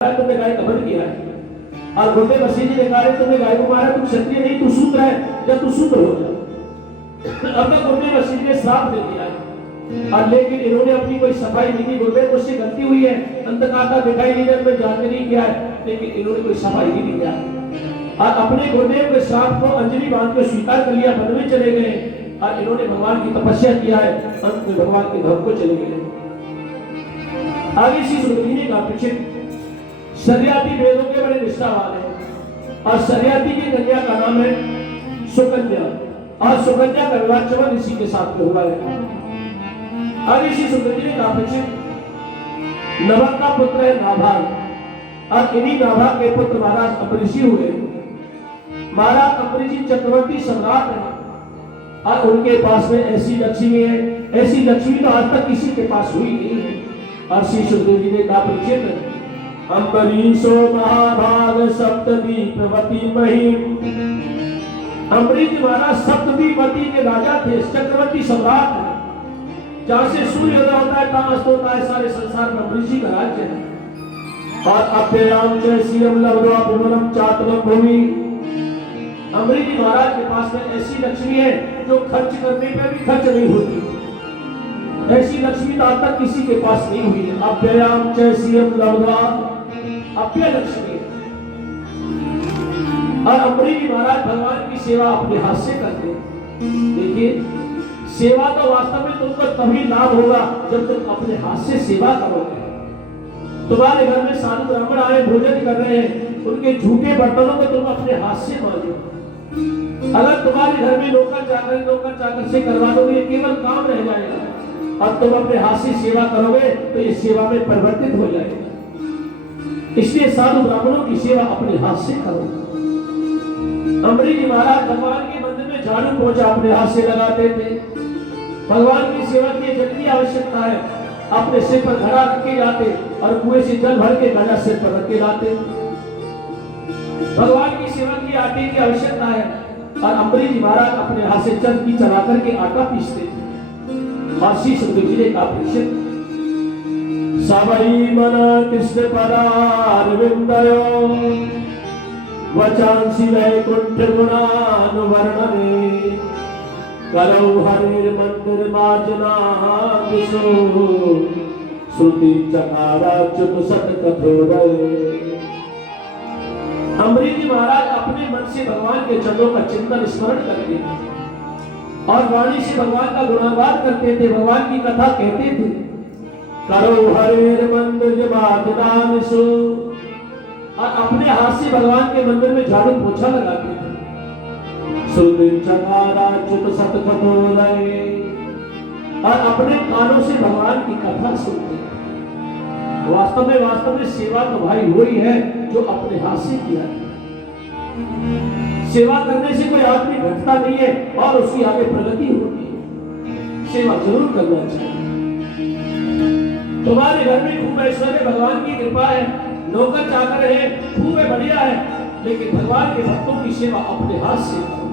तुमने गाय का वध किया है। और गुरुदेव वशिष्ठ जी ने कहा तुमने गाय को मारा, तुम क्षत्रिय नहीं, तू शूद्र है, जब तू शूद्र हो जा। अब तक गुरुदेव वशिष्ठ ने श्राप दे दिया और लेकिन इन्होंने अपनी कोई सफाई नहीं की। गुरुदेव मुझसे गलती हुई है, अंतकाता दिखाई नहीं दे, मैं जानते नहीं किया है, लेकिन इन्होंने कोई सफाई नहीं किया और अपने गुरुदेव के श्राप को अंजलि बांध के स्वीकार कर लिया, वन में चले गए और इन्होंने भगवान की तपस्या किया है, अंत में भगवान के धाम को चले गए। आगे श्री सुखदेव जी ने कहा परीक्षित, शर्याती वेदों के बड़े निष्ठावान हैं और शर्याती की कन्या का नाम है सुकन्या और सुकन्या का विवाह चवन ऋषि के साथ में हुआ है। आगे श्री सुखदेव जी ने कहा परीक्षित, नभा का पुत्र है नाभाग और इन्हीं नाभाग के पुत्र महाराज अम्बरीषी हुए। महाराज अम्बरीषी चक्रवर्ती सम्राट है और उनके पास में ऐसी लक्ष्मी है, ऐसी लक्ष्मी तो आज तक किसी के पास हुई नहीं है। और श्री सुखदेव जी ने कहा परीक्षित, अम्बरीशो महाभाग सप्तद्वीपवती महिम। अम्बरीश महाराज सप्तद्वीपवती के राजा थे, चक्रवर्ती सम्राट है। जहां से सूर्योदय होता है, कहां अस्त होता है, सारे संसार में अम्बरीश जी का राज्य है। और अभ्यराम चैसीरम लवरा विमलम चातुरम भूमि। अम्बरीश जी महाराज के पास में ऐसी लक्ष्मी है जो खर्च करने पे भी खर्च नहीं होती। ऐसी लक्ष्मी तो आज तक किसी के पास नहीं हुई है। अभ्ययाम चैसीरम लवरा, अभ्य लक्ष्मी। और अम्बरीश जी महाराज भगवान की सेवा अपने हाथ से करते। देखिए, सेवा तो वास्तव में तुमको तभी लाभ होगा जब तुम अपने हाथ से सेवा करोगे। तुम्हारे घर में साधु ब्राह्मण आए, भोजन कर रहे हैं, उनके झूठे बर्तनों को तुम अपने हाथ से मांजो। अगर तुम्हारे घर में नौकर चाकर से करवा दोगे, केवल काम रह जाएगा और तुम अपने हाथ से सेवा करोगे तो ये सेवा में परिवर्तित हो जाएगा। इसलिए साधु ब्राह्मणों की सेवा अपने हाथ से करो। अम्बरीश जी महाराज भगवान के मंदिर में झाड़ू पोछा अपने हाथ से लगाते थे। भगवान की सेवा की जितनी आवश्यकता है अपने सिर पर घड़ा रख के जाते और कुएं से जल भर के घड़ा सिर पर रख के लाते। भगवान की सेवा की आटे की आवश्यकता है और अम्बरीश जी महाराज अपने हाथ से चरखी चला करके आटा पीसते थे। और श्री सुखदेव जी ने कहा परीक्षित, सबई मन कृष्ण पदारविंदयो वचांसि वैकुंठ गुणानुवर्णने करौ हरिर मंदिर माजना किशो श्रुति चकाराच्युत सत कठोरय। अम्बरीश जी महाराज अपने मन से भगवान के चरणों का चिंतन स्मरण करते थे और वाणी से भगवान का गुणगान करते थे, भगवान की कथा कहते थे। करो हरेर मंदिर मातना सो, और अपने हाथ से भगवान के मंदिर में झाड़ू पोछा लगाते थे। सुदिन चकाराच्युत सत कठोरय, और अपने कानों से भगवान की कथा सुनते। वास्तव में सेवा तो भाई वही है जो अपने हाथ से किया है। सेवा करने से कोई आदमी घटता नहीं है और उसकी आगे प्रगति होती है। सेवा जरूर करना चाहिए। तुम्हारे घर में खूब ऐश्वर्य, भगवान की कृपा है, नौकर चाकर है, खूब है, बढ़िया है, लेकिन भगवान के भक्तों की सेवा अपने हाथ से करो।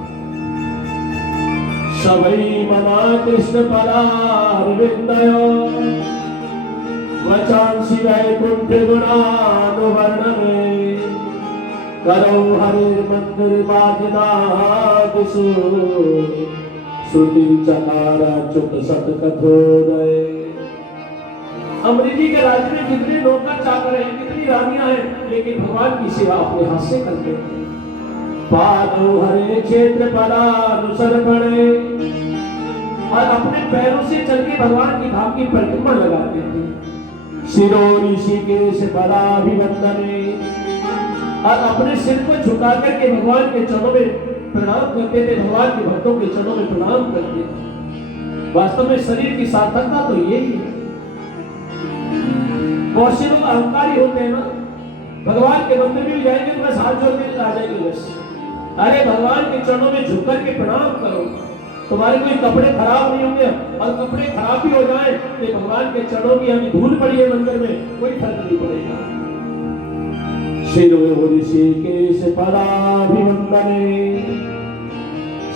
सबई मना कृष्ण पदारविंदयो वचांसि वैकुंठ गुणानुवर्णने करौ हरिर मंदिर माजना किशो श्रुति चकाराच्युत सत कठोरय। अम्बरीश जी के राज्य में कितने नौकर चाकर हैं, कितनी रानियां हैं, लेकिन भगवान की सेवा अपने हाथ से करते हैं। पादौ हरे क्षेत्र पदानुसर्पणे, और अपने पैरों से चल के भगवान की धाम की परिक्रमा लगाते थे। शिरो ऋषिकेश पदाभिवंदने, और अपने सिर को झुका करके भगवान के चरणों में प्रणाम करते थे, भगवान के भक्तों के चरणों में प्रणाम करते थे। वास्तव में शरीर की सार्थकता तो यही है। बहुत से लोग अहंकारी होते हैं ना, भगवान के मंदिर में भी जाएंगे तो बस हाथ जोड़ के आ जाएंगे बस। अरे भगवान के चरणों में झुक कर के प्रणाम करो। तुम्हारे कोई कपड़े खराब नहीं होंगे, और कपड़े खराब भी हो जाए तो भगवान के चरणों की अभी धूल पड़ी है मंदिर में, कोई फर्क नहीं पड़ेगा। शिरो ऋषिकेश पदाभिवंदने,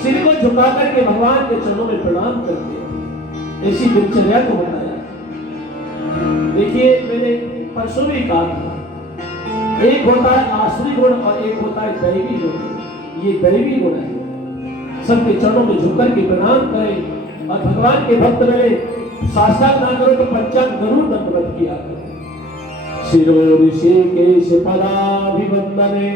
सिर को झुका करके भगवान के चरणों में प्रणाम करते। ऐसी दिनचर्या को बताया। देखिए, मैंने परसों भी कहा था एक होता है आसुरी गुण और एक होता है दैवी गुण। ये दैवी गुण है। सबके चरणों में झुककर के प्रणाम करें और भगवान के भक्त बने। साष्टांग ना करो तो पंचांग जरूर दंडवत किया करो। शिरो ऋषिकेश पदाभिवंदने।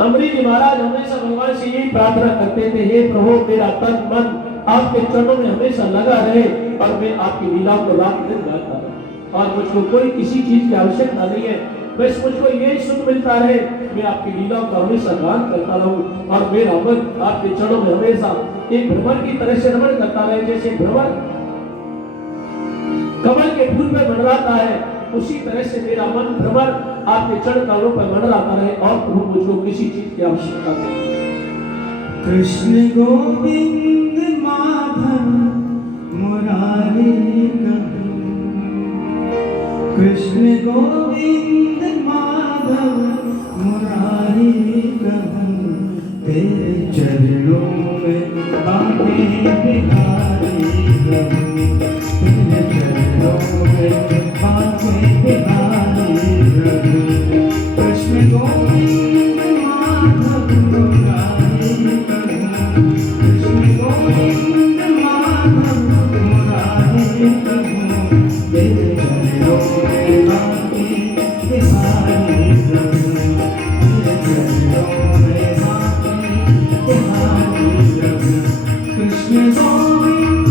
अमरीश जी महाराज हमेशा भगवान से यही प्रार्थना करते थे, हे प्रभु मेरा तन मन आपके चरणों में हमेशा लगा रहे और मैं आपकी लीलाओं को रात दिन गाता रहूं और मुझको कोई किसी चीज की आवश्यकता नहीं है, बस मुझको यही सुख मिलता रहे, मैं आपकी लीलाओं का हमेशा गान करता रहूं और मेरा मन आपके चरणों में हमेशा एक भ्रमर की तरह से रमण करता रहे। जैसे भ्रमर कमल के फूल पर मंडराता है, उसी तरह से मेरा मन भ्रमर आपके चरण कमलों पर मंडराता रहे और प्रभु मुझको किसी चीज की आवश्यकता नहीं। कृष्ण गोविंद माधव मुरारी कहूं, कृष्ण गोविंद माधव मुरारी कहूं, तेरे चरणों में बांके बिहारी कहूं, तेरे चरणों में बांके बिहारी कहूं। कृष्ण गोविंद माधव मुरारी कहूं, कृष्ण गोविंद माधव मुरारी कहूं, तेरे चरणों में बांके बिहारी कहूं, तेरे चरणों में बांके बिहारी कहूं। कृष्ण गोविंद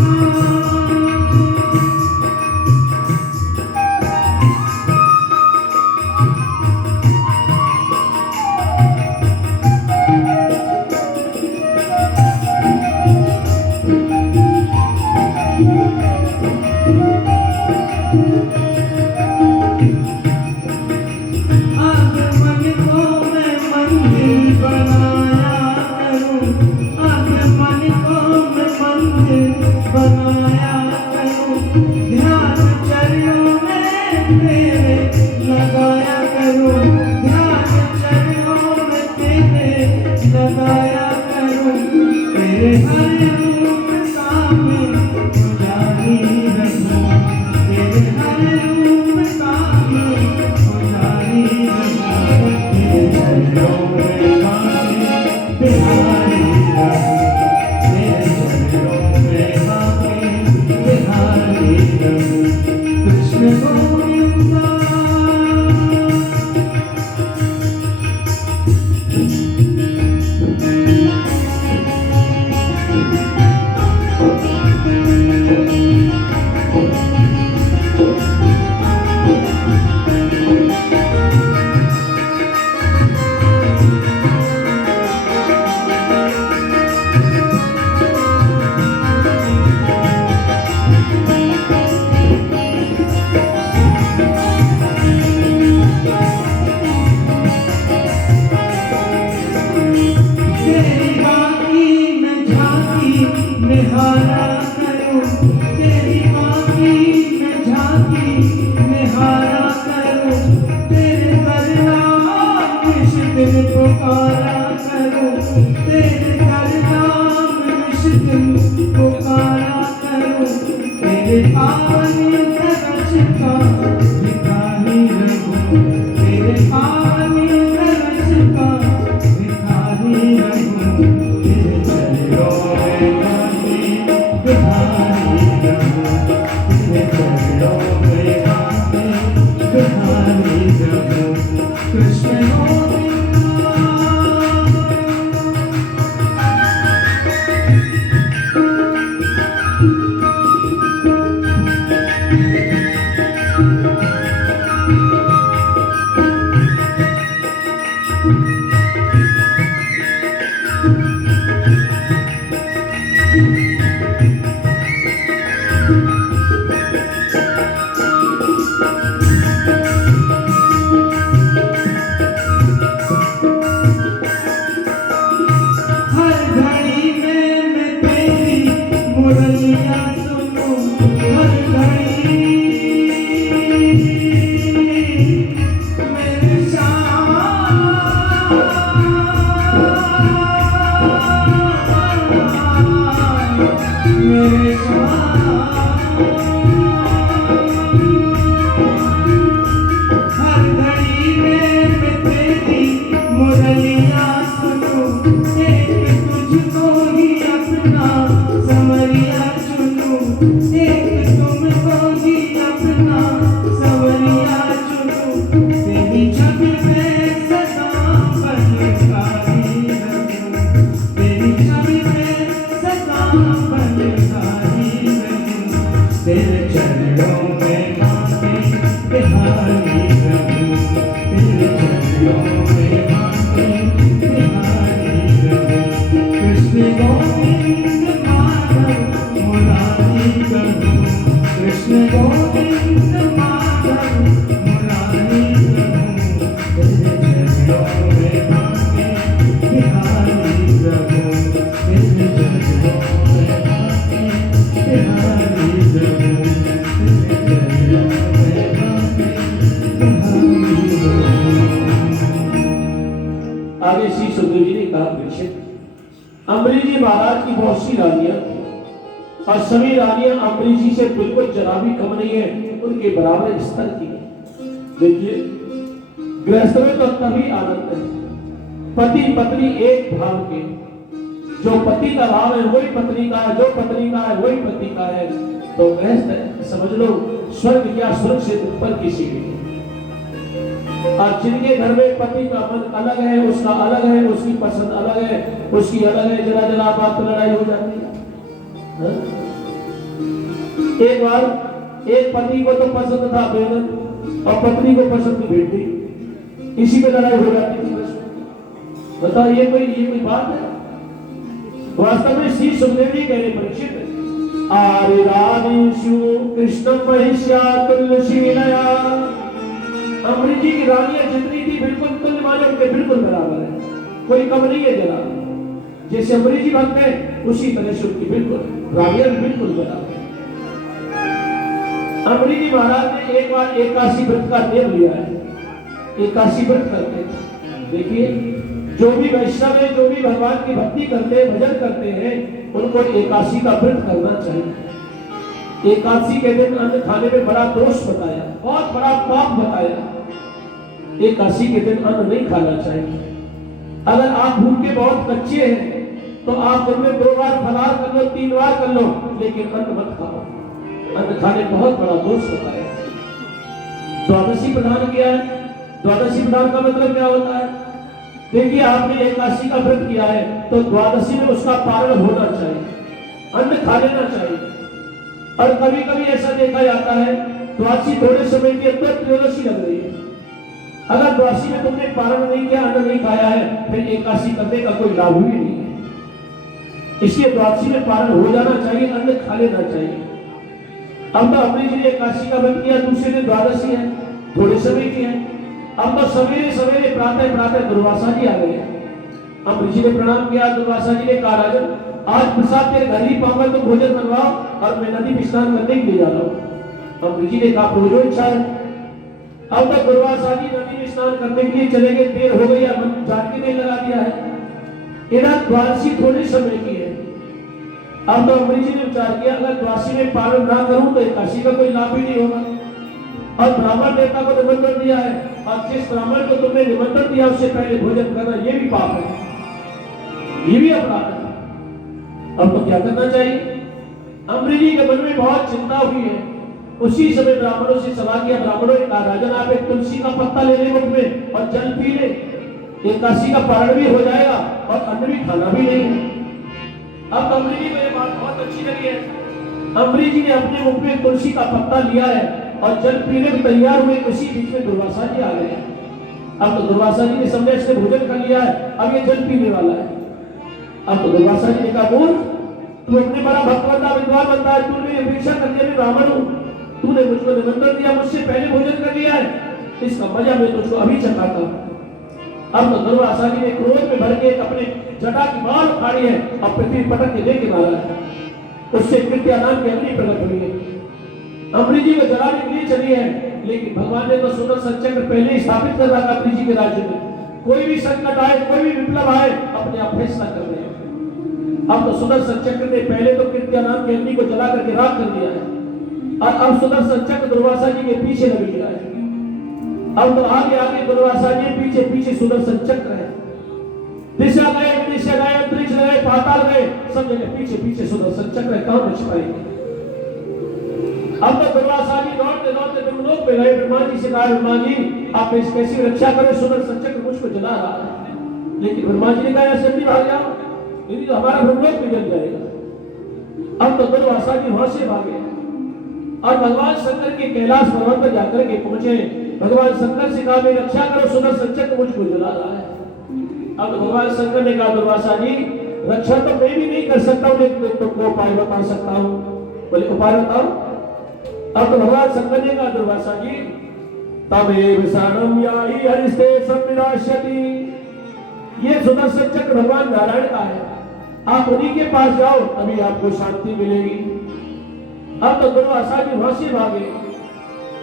बिहारी आगे श्री सुखदेव जी ने कहा, परीक्षित अम्बरीश जी महाराज की बहुत सी रानियां थी और सभी रानियां अम्बरीश जी से बिल्कुल जरा भी कम नहीं है, उनके बराबर स्तर की है। देखिए गृहस्थ में तो तभी आनंद है, पति पत्नी एक भाव के, जो पति का भाव है वही पत्नी का है, जो पत्नी का है वही पति का है, तो गृहस्थ है। समझ लो स्वर्ग क्या स्वर्ग से ऊपर किसी भी। और जिनके घर में पति का मन अलग है, उसका अलग है, उसकी पसंद अलग है, उसकी अलग है, जरा जरा बात पर लड़ाई हो जाती है। हाँ? एक बार एक पति को तो पसंद था बेगन और पत्नी को पसंद थी भिंडी, इसी में लड़ाई हो जाती थी। बताओ ये कोई बात है? वास्तव में श्री सुखदेव जी कह रहे, परीक्षित आरिरादिषु कृष्ण महिष्या तुल्यशीलया, अम्बरीश जी की रानियां जितनी थी बिल्कुल तुल्य माने उनके बिल्कुल बराबर है, कोई कम नहीं है जरा। जैसे अम्बरीश जी भक्त है उसी तरह से उनकी बिल्कुल रानियां भी बिल्कुल बराबर है। अम्बरीश जी महाराज ने एक बार एकादशी व्रत का नियम लिया है, एकादशी व्रत करते हैं। देखिए जो भी वैष्णव है, जो भी भगवान की भक्ति करते हैं, भजन करते हैं, उनको एकादशी का व्रत करना चाहिए। एकादशी के दिन अन्न खाने में बड़ा दोष बताया, बहुत बड़ा पाप बताया। एकादशी के दिन अन्न नहीं खाना चाहिए। अगर आप भूखे बहुत कच्चे हैं तो आप दिन में 2 बार फलाहार कर लो, 3 बार कर लो, लेकिन अन्न मत खाओ। अन्न खाने बहुत बड़ा दोष बताया। द्वादशी प्रदान किया है। द्वादशी प्रदान का मतलब क्या होता है? देखिए आपने एकादशी का व्रत किया है तो द्वादशी में उसका पारण होना चाहिए, अन्न खा लेना चाहिए। और कभी कभी ऐसा देखा जाता है द्वादशी थोड़े समय के अंदर त्रयोदशी लग रही है, अगर द्वादशी में तुमने पारण नहीं किया, अन्न नहीं खाया है, फिर एकादशी करने का कोई लाभ भी नहीं है। इसलिए द्वादशी में पारण हो जाना चाहिए, अन्न खा लेना चाहिए। अब तो अम्बरीश जी ने एकादशी का व्रत किया, दूसरे दिन द्वादशी है, थोड़े समय की है। अब तो सवेरे सवेरे प्रातः प्रातः दुर्वासा जी आ गए। अम्बरीश जी ने प्रणाम किया, दुर्वासा जी ने कहा राजन आज प्रसाद तेरे घर ही पाऊंगा तो भोजन बनवाओ और मैं नदी में स्नान करने के लिए जा रहा हूँ। अम्बरीश जी ने कहा प्रभु जो इच्छा है। अब तक दुर्वासा जी नदी में स्नान करने के लिए चले गए, देर हो गई, अब जानकी ने लगा दिया है। इधर द्वादशी थोड़े समय की है। अब तो अम्बरीश जी ने विचार किया अगर द्वादशी में पारण ना करूं तो एकादशी का कोई लाभ भी नहीं होगा। और ब्राह्मण देवता को निमंत्रण दिया है और जिस ब्राह्मण को तुमने निमंत्रण दिया उससे पहले भोजन करना ये भी पाप है, ये भी अपराध है। अब तो क्या करना चाहिए? अम्बरीश जी के मन में बहुत चिंता हुई है। उसी समय ब्राह्मणों से सवाल किया, ब्राह्मणों ने कहा राजन आप एक तुलसी का पत्ता ले ले मुख में और जल पी ले, एकादशी का पारण भी हो जाएगा और अन्न भी खाना भी नहीं है। अब अम्बरीश जी को ये बात बहुत अच्छी लगी है। अम्बरीश जी ने अपने मुख में तुलसी का पत्ता लिया है और जल पीने को तैयार हुए, उसी बीच में दुर्वासा जी आ गए। अब तो दुर्वासा जी ने समझा इसने भोजन कर लिया है, अब ये जल पीने वाला है। अब तो दुर्वासा जी ने कहा बोल तू अपने बड़ा भक्त बनता, विद्वान बनता है, तूने अपेक्षा करके मैं ब्राह्मण हूँ, तूने मुझको निमंत्रण दिया, मुझसे पहले भोजन कर लिया है, इसका मजा मैं तुझको अभी चखाता हूँ। अब तो दुर्वासा जी ने क्रोध में भर के अपने जटा की बाल उखाड़ी है और पृथ्वी पटक के लेके मारा है। उससे कृत्या नाम की अग्नि प्रकट हुई है। अम्बरीश जी को जलाने के लिए चली है, लेकिन भगवान ने तो सुदर्शन चक्र पहले ही स्थापित कर रखा अम्बरीश जी के राज्य में। कोई भी संकट आए, कोई भी विप्लव आए, अपने आप फैसला कर रहे हैं। अब तो सुदर्शन चक्र ने पहले तो कृत्या नाम की अग्नि को जला करके राख कर दिया है और अब सुदर्शन चक्र दुर्वासा जी के पीछे लग गया है। अब तो आगे आगे दुर्वासा जी पीछे पीछे सुदर्शन चक्र है। दिशा गए, अंतरिक्ष गए, पाताल गए, सब जगह पीछे पीछे सुदर्शन चक्र है, कहां बच पाएंगे? अब तो दुर्वासा जी दौड़ते दौड़ते ब्रह्मलोक पे गए। ब्रह्मा जी से कहा ब्रह्मा जी आप इस कैसी रक्षा करें, सुदर्शन चक्र मुझको जला रहा है। लेकिन ब्रह्मा जी ने कहा ऐसे नहीं भाग जाओ, यदि तो हमारा ब्रह्मलोक भी जल जाएगा। अब तो दुर्वासा जी वहां से भागे और भगवान शंकर के कैलाश पर्वत पर जाकर के पहुंचे। भगवान शंकर से कहा मैं रक्षा करो, सुदर्शन चक्र मुझको जला रहा है। अब भगवान शंकर ने कहा दुर्वासा जी रक्षा तो मैं भी नहीं कर सकता हूँ, लेकिन तुमको उपाय बता सकता हूँ। बोले उपाय बताओ। अब तो भगवान शंकर ने कहा दुर्वासा जी तमेव शरणं याहि हरिस्ते संविनाशति, ये सुदर्शन चक्र भगवान नारायण का है, आप उन्हीं के पास जाओ तभी आपको शांति मिलेगी। अब तो दुर्वासा जी वहां से भागे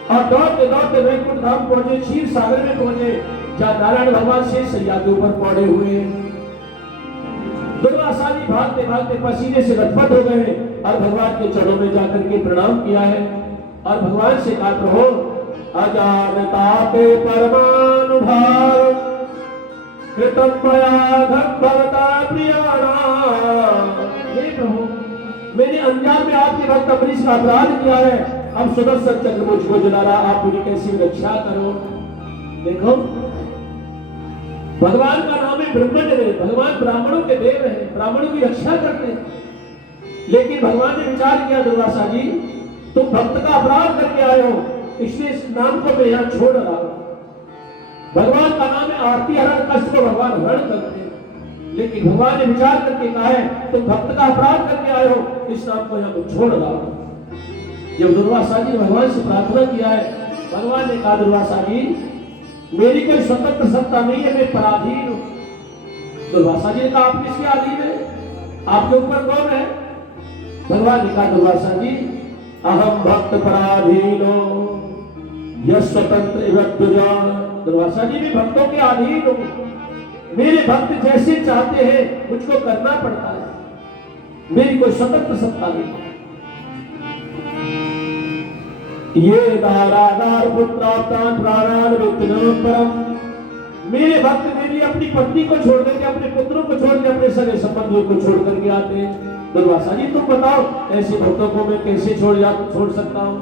और दौड़ते दौड़ते वैकुंठ धाम पहुंचे, क्षीर सागर में पहुंचे, जहां नारायण भगवान शेष सैया के ऊपर पड़े हुए हैं। दुर्वासा जी भागते भागते पसीने से लथपथ हो गए और भगवान के चरणों में जाकर के प्रणाम किया है और भगवान से कहा, प्रभु अजानतापे परमानुभाव कृतं मया भवता प्रियाणाम। हे प्रभु, मैंने अनजान में आपके भक्त अम्बरीश का अपराध किया है, अब सुदर्शन चक्र मुझको जला रहा, आप मुझे कैसी रक्षा करो। देखो, भगवान का नाम है ब्रह्मण्य, भगवान ब्राह्मणों के देव है, ब्राह्मणों की रक्षा करते हैं। लेकिन भगवान ने विचार किया, दुर्वासा जी तुम भक्त का अपराध करके आए हो, इसलिए इस नाम को मैं यहाँ छोड़ रहा हूं। भगवान का नाम है आरती हरण, कष्ट को भगवान हरण करते हैं। लेकिन भगवान ने विचार करके कहा है तुम भक्त का अपराध करके आए हो, इस नाम को यहाँ मैं छोड़ रहा हूं। जब दुर्वासा जी ने भगवान से प्रार्थना किया है, भगवान ने कहा, दुर्वासा जी मेरी कोई स्वतंत्र सत्ता नहीं है, मैं पराधीन हूं। दुर्वासा जी ने कहा, आप किसके अधीन है, आपके ऊपर कौन है? भगवान ने कहा, दुर्वासा जी अहम भक्त पराधीनो यह स्वतंत्र। दुर्वासा जी भी भक्तों के अधीन हो, मेरे भक्त जैसे चाहते हैं मुझको करना पड़ता है, मेरी कोई स्वतंत्र सत्ता नहीं। ये दारादार पुत्राप्तान प्राणान वित्तनम परम, मेरे भक्त मेरे लिए अपनी पत्नी को छोड़ करके, अपने पुत्रों को छोड़ के, अपने सगे संबंधियों को छोड़ करके आते हैं। दुर्वासा जी तुम बताओ, ऐसे भक्तों को मैं कैसे छोड़ सकता हूँ?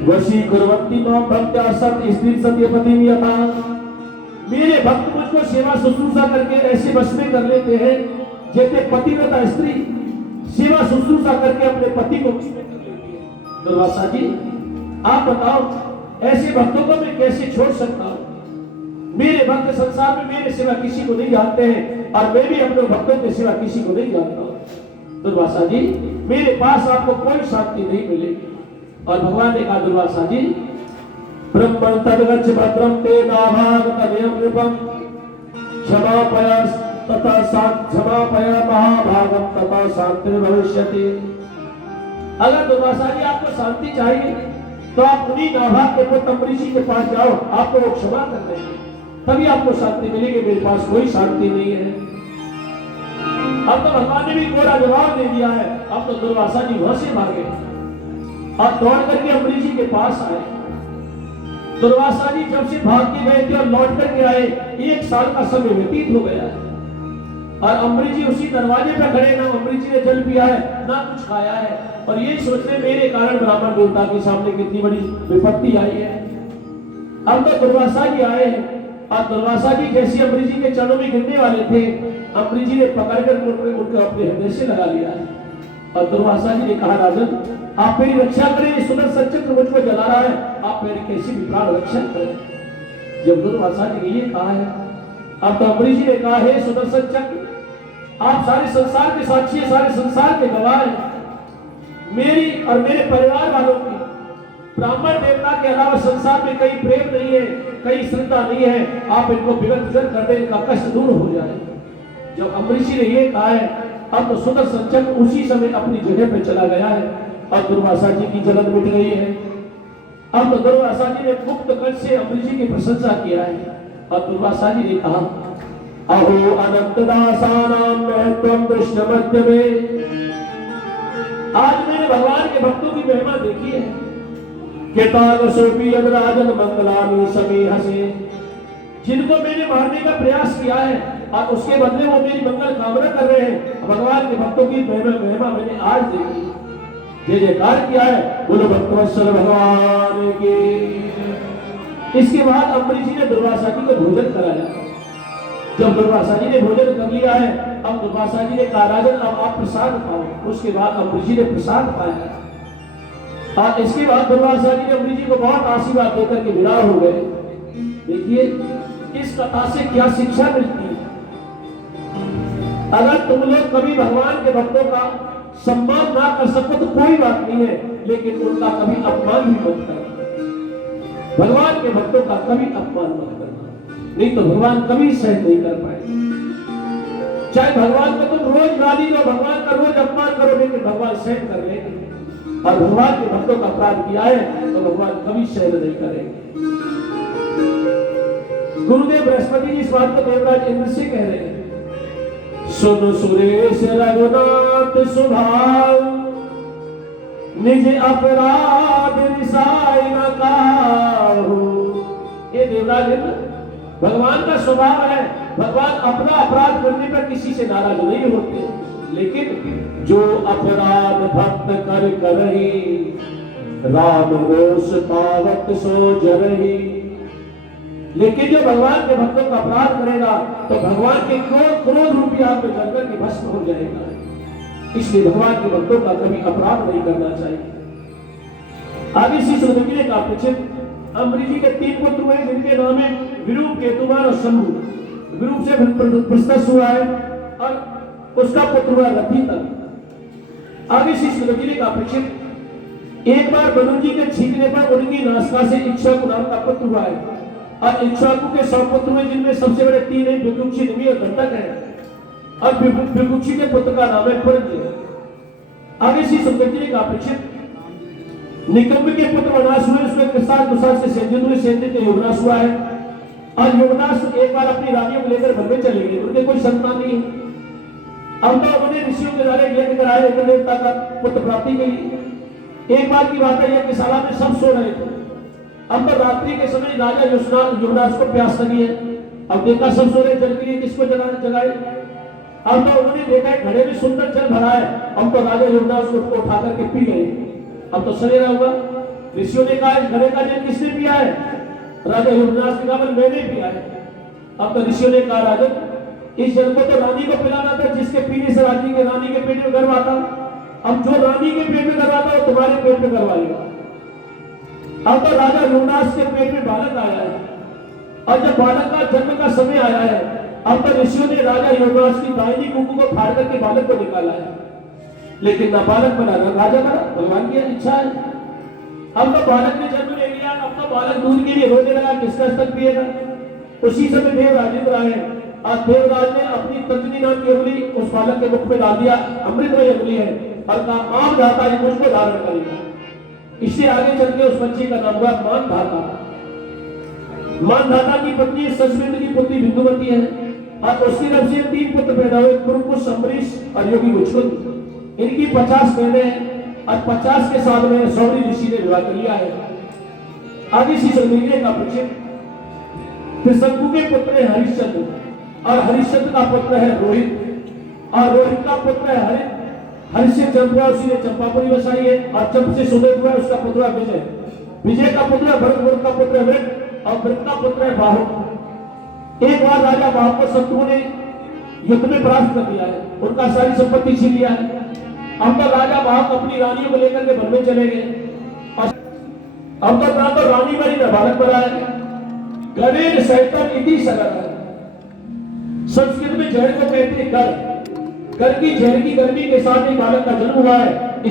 वशी कुर्वन्ति मां भक्त्या सत स्त्री सत्यपति यथा, मेरे भक्त मुझको सेवा शुश्रूषा करके ऐसे बस में कर लेते हैं जैसे पतिव्रता स्त्री सेवा शुश्रूषा करके अपने पति को वश में कर लेती है। दुर्वासा जी आप बताओ, ऐसे भक्तों को मैं कैसे छोड़ सकता हूँ? मेरे भक्त संसार में मेरे सिवा किसी को नहीं जानते हैं और मैं भी अपने भक्तों के सिवा किसी को नहीं जानता हूँ। दुर्वासा जी मेरे पास आपको कोई शांति नहीं मिलेगी। और भगवान ने कहा, दुर्वासा जी ब्रह्मण तदगच्छ भद्रम ते नाभाग तदयम नृपम क्षमापय तथा क्षमापय महाभागम तथा शांति भविष्यति। अगर दुर्वासा जी आपको शांति चाहिए तो आप उन्हीं नाभाग के पुत्र अम्बरीश के पास जाओ, आपको वो क्षमा कर देंगे, तभी आपको शांति मिलेगी। मेरे पास कोई शांति नहीं है। अब तो भगवान ने भी कोरा जवाब दे दिया है। अब तो दुर्वासा जी वहां से भागे और दौड़ करके अम्बरीश जी के पास आए। दुर्वासा जी जब से भाग के गए थे और लौट करके आए, 1 साल का समय व्यतीत हो गया है और अम्बरीश जी उसी दरवाजे पे खड़े, ना अम्बरीश जी ने जल पिया है ना कुछ खाया है और ये सोचते मेरे कारण ब्राह्मण देवता के सामने कितनी बड़ी विपत्ति आई है। अब तो दुर्वासा जी आए हैं और दुर्वासा जी जैसे अम्बरीश जी के चरणों में गिरने वाले थे, अम्बरीश जी ने पकड़कर उनको अपने हृदय से लगा लिया है और दुर्वासा जी ने कहा, राजन आप मेरी रक्षा करें, सुदर्शन चक्र मुझको जला रहा है, आप मेरी कैसी भी प्राण रक्षा करें। जब दुर्वासा जी ने ये कहा है, अब तो अम्बरीश जी ने कहा, हे सुदर्शन चक्र आप सारे संसार के साक्षी हैं, सारे संसार के गवाह हैं, मेरी और मेरे परिवार वालों की ब्राह्मण देवता के अलावा संसार में कहीं प्रेम नहीं है, कहीं श्रद्धा नहीं है, आप इनको विगत कर दें, इनका कष्ट दूर हो जाए। जब अम्बरीश जी ने ये कहा है, अब तो सुदर्शन चक्र उसी समय अपनी जगह पे चला गया है और दुर्वासा जी की जलन मिट गई है। अब तो दुर्वासा जी ने मुक्त कंठ से अम्बरीश जी की प्रशंसा किया है और दुर्वासा जी ने कहा, अहो अनंत दासानाम महत्वम दृष्टमद्य में, आज मैंने भगवान के भक्तों की महिमा देखी है। केतालसोपी यमराजन मंगलामी समीहसे, जिनको मैंने मारने का प्रयास किया है और उसके बदले वो मेरी मंगल कामना कर रहे हैं, भगवान के भक्तों की महिमा मैंने आज देखी। जय जयकार किया है, बोलो भक्तवत्सल भगवान की। इसके बाद अम्बरीश जी ने दुर्वासा जी को भोजन कराया। जब दुर्वासा जी ने भोजन कर लिया है, अब दुर्वासा जी ने कहा, राजन अब आप प्रसाद पाओ। उसके बाद अम्बरीश जी ने प्रसाद पाया और इसके बाद दुर्वासा जी ने अम्बरीश जी को बहुत आशीर्वाद देकर के विदा हो गए। देखिए इस कथा से क्या शिक्षा मिलती है। अगर तुम लोग कभी भगवान के भक्तों का सम्मान ना कर सको तो कोई बात नहीं है, लेकिन उनका कभी अपमान भी मत करना। भगवान के भक्तों का कभी अपमान मत करना, नहीं तो भगवान कभी सहन नहीं कर पाएंगे। चाहे भगवान को तुम रोज गाली दो, भगवान का रोज अपमान करो, लेकिन भगवान सहन कर लेंगे। और भगवान के भक्तों का अपराध किया है तो भगवान कभी सहन नहीं करेंगे। गुरुदेव बृहस्पति जी इस बात को देवराज इंद्र से कह रहे हैं, सुन सुरेश रघुनाथ स्वभाव, निज अपराध रिसाई न काहू। ये देवराज इंद्र, भगवान का स्वभाव है, भगवान अपना अपराध करने पर किसी से नाराज नहीं होते, लेकिन जो अपराध भक्त कर करही, राम रोष पावत सो जरही। लेकिन जो भगवान के भक्तों का अपराध करेगा तो भगवान के क्रोध रूपी आग में जलकर के भस्म हो जाएगा। इसलिए भगवान के भक्तों का कभी अपराध नहीं करना चाहिए। आगे श्री सुखदेव जी ने कहा, पृछित अम्बरीश जी के 3 पुत्र हुए जिनके नाम है विरूप, केतुमान और शंभु। विरूप से प्रस्तुत हुआ है और उसका पुत्र हुआ रथी तक। आगे श्री सुखदेव जी ने कहा, पृछित एक बार मनु जी के छींकने पर उनकी नासिका से इक्ष्वाकु नाम का पुत्र हुआ है और इक्ष्वाकु के 100 पुत्र हुए जिनमें सबसे बड़े 3 हैं, विभुक्षी, निमि और दंडक है और विभुक्षी के पुत्र का नाम है पुरंजय। आगे श्री सुखदेव जी ने कहा, पृछित निकम्ब के पुत्र वनास हुए, उसके कृषाद से सेंधित हुए, सेंधित के योगनाश हुआ है और योगनाश एक बार अपनी रानियों को लेकर वन में चले गए, उनके कोई संतान नहीं है। अब तो उन्होंने ऋषियों के द्वारा यज्ञ कराया इंद्र देवता का पुत्र प्राप्ति के लिए। एक बार की बात है, यज्ञशाला में सब सो रहे थे। अब तो रात्रि के समय राजा योगनाश को प्यास लगी है। अब देखा सब सो रहे, जल के लिए किसको जगाए। अब तो उन्होंने देखा है घड़े में सुंदर जल भरा है। अब तो राजा योगनाश उसको उठा करके पी गए। अब तो सवेरा हुआ, ऋषियों ने कहा इस घड़े का जल किसने पिया है? राजा योगनाश ने कहा मैंने पिया है। अब तो ऋषियों ने कहा राजन, इस जल को तो रानी को पिलाना था, जिसके पीने से रानी के पेट में गर्भ आता। अब जो रानी के पेट में गर्भ आता वो तुम्हारे पेट में गर्भ आएगा। अब तो राजा योगनाश के पेट में बालक आया है और जब बालक का जन्म का समय आया है, अब तो ऋषियों ने राजा योगनाश की दाहिनी कुंकू को फाड़ करके बालक को निकाला है, लेकिन ना बालक बना ना राजा बना, भगवान की इच्छा है। अब तो बालक ने जन्म ले लिया, अब तो बालक दूध के लिए रोने लगा, किसका स्तन पिएगा? उसी समय देवराजेंद्र आए और देवराज ने अपनी तंजनी नाम की अंगुली उस बालक के मुख में डाल दिया, अमृतमय अंगुली है, और कहा आम धाता ये मुझको धारण करेगा। इससे आगे चल के उस बच्चे का नाम हुआ मानधाता। मानधाता की पत्नी सचवेंद्र की पुत्री बिंदुमती है और उसकी तरफ से 3 पुत्र पैदा हुए, कुरुकुश, अम्बरीश और योगी मुचकुंद। इनकी 50 बहनें हैं और 50 के साथ में सौरी ऋषि ने विवाह कर लिया है। आगे श्री सुखदेव का पृछित त्रिशंकु के पुत्र है हरिश्चंद्र और हरिश्चंद्र का पुत्र है रोहित और रोहित का पुत्र है हरित। हरित से चंप हुआ, उसी ने चंपापुरी बसाई है और चंप से सुदेव हुआ, उसका पुत्र है विजय। विजय का पुत्र है भरत, भरत का पुत्र है वृत और वृत का पुत्र है बाहु। एक बार राजा बाहु को शत्रुओं ने युद्ध में परास्त कर दिया है, उनका सारी संपत्ति छीन लिया है। अब तो राजा बाहु अपनी रानियों को लेकर के वन में चले गए और अब तो ना तो रानी बनी ना बालक बना है। गणेश सैतन इति सगर, संस्कृत में जहर को कहते हैं गर। गर की जहर की गर्मी के साथ एक बालक का जन्म हुआ है